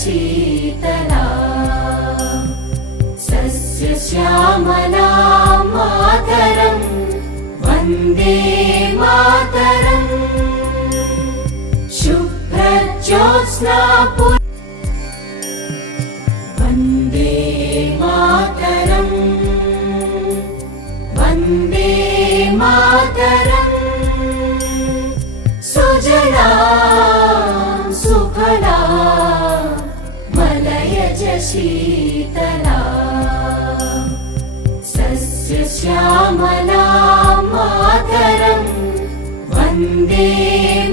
शीतला सस्यश्यामला मातरं वन्दे मातरम् शुभ्रज्योत्स्ना वन्दे मातरम् वन्दे मातरम् सुजला सुफला मलयज शीतला सस्यश्यामला मातरं वन्दे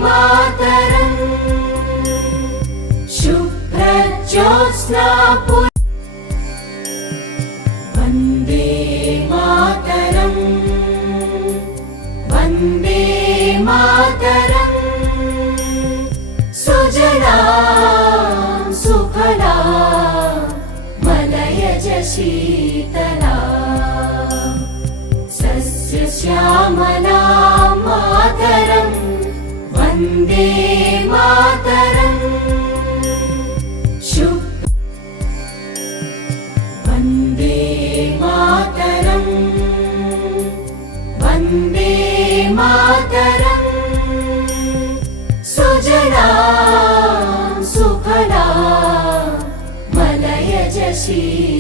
मातरम् शुभ्रज्योत्स्ना वन्दे मातरम् वन्दे मातरम् सुजला सुफला मलयज शीतला सस्यश्यामला मातरं वन्दे मातरम् वन्दे मातरम् वन्दे मातरम् सुजला सुफला मलयज शीतला